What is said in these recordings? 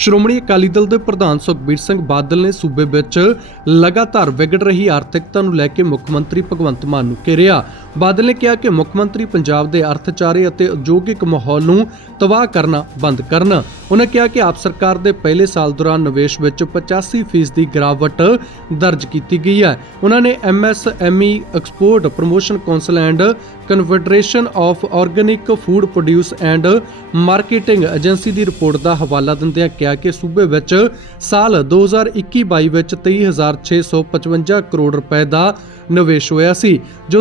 ਸ਼੍ਰੋਮਣੀ ਅਕਾਲੀ ਦਲ ਦੇ ਪ੍ਰਧਾਨ ਸੁਖਬੀਰ ਸਿੰਘ ਬਾਦਲ ਨੇ ਸੂਬੇ ਵਿੱਚ ਲਗਾਤਾਰ ਵਿਗੜ ਰਹੀ ਆਰਥਿਕਤਾ ਨੂੰ ਲੈ ਕੇ ਮੁੱਖ ਮੰਤਰੀ ਭਗਵੰਤ ਮਾਨ ਨੂੰ ਘੇਰਿਆ। ਬਾਦਲ ਨੇ ਕਿਹਾ ਕਿ ਮੁੱਖ ਮੰਤਰੀ ਪੰਜਾਬ ਦੇ ਅਰਥਚਾਰੇ ਅਤੇ ਉਦਯੋਗਿਕ ਮਾਹੌਲ ਨੂੰ ਤਬਾਹ ਕਰਨਾ ਬੰਦ ਕਰਨ। ਉਹਨਾਂ ਕਿਹਾ ਕਿ ਆਪ ਸਰਕਾਰ ਦੇ ਪਹਿਲੇ ਸਾਲ ਦੌਰਾਨ ਨਿਵੇਸ਼ ਵਿੱਚ 85% ਦੀ ਗਿਰਾਵਟ ਦਰਜ ਕੀਤੀ ਗਈ ਹੈ। ਉਹਨਾਂ ਨੇ M S M E export promotion council and confederation of organic food produce and marketing agency the report ਦਾ ਹਵਾਲਾ ਦਿੰਦਿਆਂ ਕਿਹਾ ਕਿ ਸੂਬੇ ਵਿੱਚ ਸਾਲ 2021-22 ਵਿੱਚ 23655 ਕਰੋੜ ਰੁਪਏ ਦਾ ਨਿਵੇਸ਼ ਹੋਇਆ ਸੀ। ਜੋ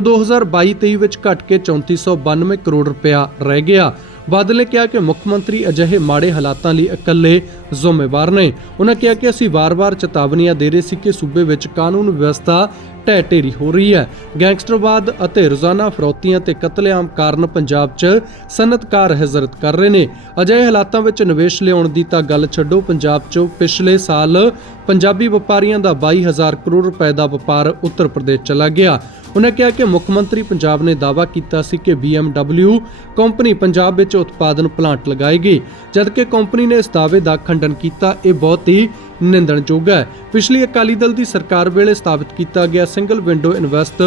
2022-23 ਵਿੱਚ ਘਟ ਕੇ 3492 ਕਰੋੜ ਰੁਪਇਆ ਰਹਿ ਗਿਆ। ਬਾਦਲ ਨੇ ਕਿਹਾ ਕਿ ਮੁੱਖ ਮੰਤਰੀ ਅਜਿਹੇ ਮਾੜੇ ਹਾਲਾਤਾਂ ਲਈ ਇਕੱਲੇ ਜ਼ਿੰਮੇਵਾਰ ਨੇ। ਉਹਨਾਂ ਕਿਹਾ ਕਿ ਅਸੀਂ ਵਾਰ-ਵਾਰ ਚੇਤਾਵਨੀਆਂ ਦੇ ਰਹੇ ਸੀ ਕਿ ਸੂਬੇ ਵਿੱਚ ਕਾਨੂੰਨ ਵਿਵਸਥਾ ਢਹਿ ਢੇਰੀ ਹੋ ਰਹੀ ਹੈ। ਗੈਂਗਸਟਰਵਾਦ ਅਤੇ ਰੋਜ਼ਾਨਾ ਫਰੌਤੀਆਂ ਤੇ ਕਤਲੇਆਮ ਕਾਰਨ ਪੰਜਾਬ 'ਚ ਸਨਅਤਕਾਰ ਹਜ਼ਰਤ ਕਰ ਰਹੇ ਨੇ। ਅਜਿਹੇ ਹਾਲਾਤਾਂ ਵਿੱਚ ਨਿਵੇਸ਼ ਲਿਆਉਣ ਦੀ ਤਾਂ ਗੱਲ ਛੱਡੋ, ਪੰਜਾਬ 'ਚੋਂ ਪਿਛਲੇ ਸਾਲ ਪੰਜਾਬੀ ਵਪਾਰੀਆਂ ਦਾ 22000 ਕਰੋੜ ਰੁਪਏ ਦਾ ਵਪਾਰ ਉੱਤਰ ਪ੍ਰਦੇਸ਼ ਚਲਾ ਗਿਆ। ਉਨ੍ਹਾਂ ਕਿਹਾ ਕਿ ਮੁੱਖ ਮੰਤਰੀ ਪੰਜਾਬ ਨੇ ਦਾਅਵਾ ਕੀਤਾ ਸੀ ਕਿ BMW ਕੰਪਨੀ ਪੰਜਾਬ ਵਿੱਚ ਉਤਪਾਦਨ ਪਲਾਂਟ ਲਗਾਏਗੀ, ਜਦਕਿ ਕੰਪਨੀ ਨੇ ਇਸ ਦਾਅਵੇ ਦਾ ਖੰਡਨ ਕੀਤਾ। ਇਹ ਬਹੁਤ ਹੀ ਨਿੰਦਣਯੋਗ ਹੈ। ਪਿਛਲੀ ਅਕਾਲੀ ਦਲ ਦੀ ਸਰਕਾਰ ਵੇਲੇ ਸਥਾਪਿਤ ਕੀਤਾ ਗਿਆ ਸਿੰਗਲ ਵਿੰਡੋ ਇਨਵੈਸਟ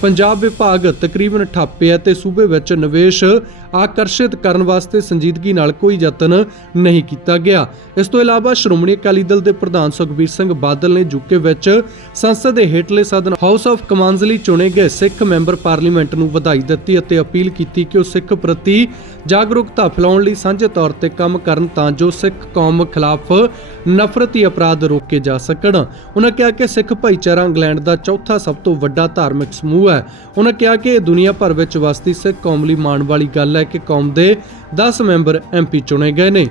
ਪੰਜਾਬ ਵਿਭਾਗ ਤਕਰੀਬਨ ਠਾਪੇ ਹੈ ਤੇ ਸੂਬੇ ਵਿੱਚ ਨਿਵੇਸ਼ ਆਕਰਸ਼ਿਤ ਕਰਨ ਵਾਸਤੇ ਸੰਜੀਦਗੀ ਨਾਲ ਕੋਈ ਯਤਨ ਨਹੀਂ ਕੀਤਾ ਗਿਆ। ਇਸ ਤੋਂ ਇਲਾਵਾ ਸ਼੍ਰੋਮਣੀ ਅਕਾਲੀ ਦਲ ਦੇ ਪ੍ਰਧਾਨ ਸੁਖਬੀਰ ਸਿੰਘ ਬਾਦਲ ਨੇ ਯੂਕੇ ਵਿੱਚ ਸੰਸਦ ਦੇ ਹੇਠਲੇ ਸਦਨ ਹਾਊਸ ਆਫ ਕਮਾਂਡਸ ਲਈ ਚੁਣੇ ਗਏ ਸਿੱਖ ਮੈਂਬਰ ਪਾਰਲੀਮੈਂਟ ਨੂੰ ਵਧਾਈ ਦਿੱਤੀ ਅਤੇ ਅਪੀਲ ਕੀਤੀ ਕਿ ਉਹ ਸਿੱਖ ਪ੍ਰਤੀ ਜਾਗਰੂਕਤਾ ਫੈਲਾਉਣ ਲਈ ਸਾਂਝੇ ਤੌਰ ਤੇ ਕੰਮ ਕਰਨ ਤਾਂ ਜੋ ਸਿੱਖ ਕੌਮ ਖਿਲਾਫ ਨਫ਼ਰਤੀ ਅਪਰਾਧ ਰੋਕੇ ਜਾ ਸਕਣ। ਉਹਨਾਂ ਕਿਹਾ ਕਿ ਸਿੱਖ ਭਾਈਚਾਰਾ ਇੰਗਲੈਂਡ ਦਾ ਚੌਥਾ ਸਭ ਤੋਂ ਵੱਡਾ ਧਾਰਮਿਕ ਸਮੂਹ ਹੈ। ਉਹਨਾਂ ਕਿਹਾ ਕਿ ਇਹ ਦੁਨੀਆ ਭਰ ਵਿੱਚ ਵਸਦੀ ਸਿੱਖ ਕੌਮ ਲਈ ਮਾਣ ਵਾਲੀ ਗੱਲ ਹੈ ਕਿ ਕੌਮ ਦੇ 10 ਮੈਂਬਰ ਐਮਪੀ ਚੁਣੇ ਗਏ ਨੇ।